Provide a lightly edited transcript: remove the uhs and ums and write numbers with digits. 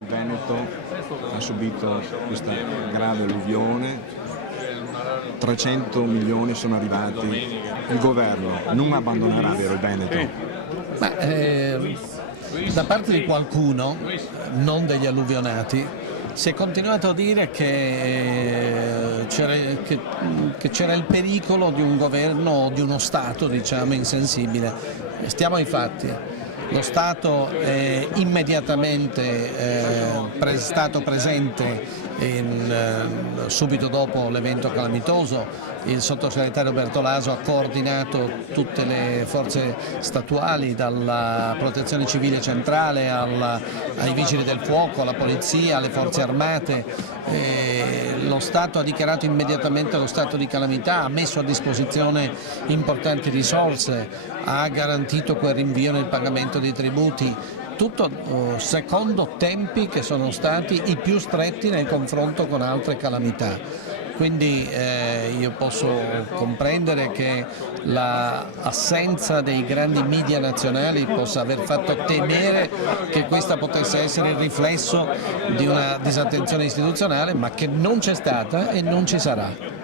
Il Veneto ha subito questa grave alluvione, 300 milioni sono arrivati, il governo non abbandonerà, vero, il Veneto? Da parte di qualcuno, non degli alluvionati, si è continuato a dire che c'era il pericolo di un governo o di uno Stato, diciamo, insensibile. Stiamo ai fatti. Lo Stato è immediatamente stato presente subito dopo l'evento calamitoso. Il sottosegretario Bertolaso ha coordinato tutte le forze statuali, dalla protezione civile centrale ai vigili del fuoco, alla polizia, alle forze armate. Lo Stato ha dichiarato immediatamente lo stato di calamità, ha messo a disposizione importanti risorse, ha garantito quel rinvio nel pagamento dei tributi, tutto secondo tempi che sono stati i più stretti nel confronto con altre calamità. Quindi io posso comprendere che l'assenza dei grandi media nazionali possa aver fatto temere che questa potesse essere il riflesso di una disattenzione istituzionale, ma che non c'è stata e non ci sarà.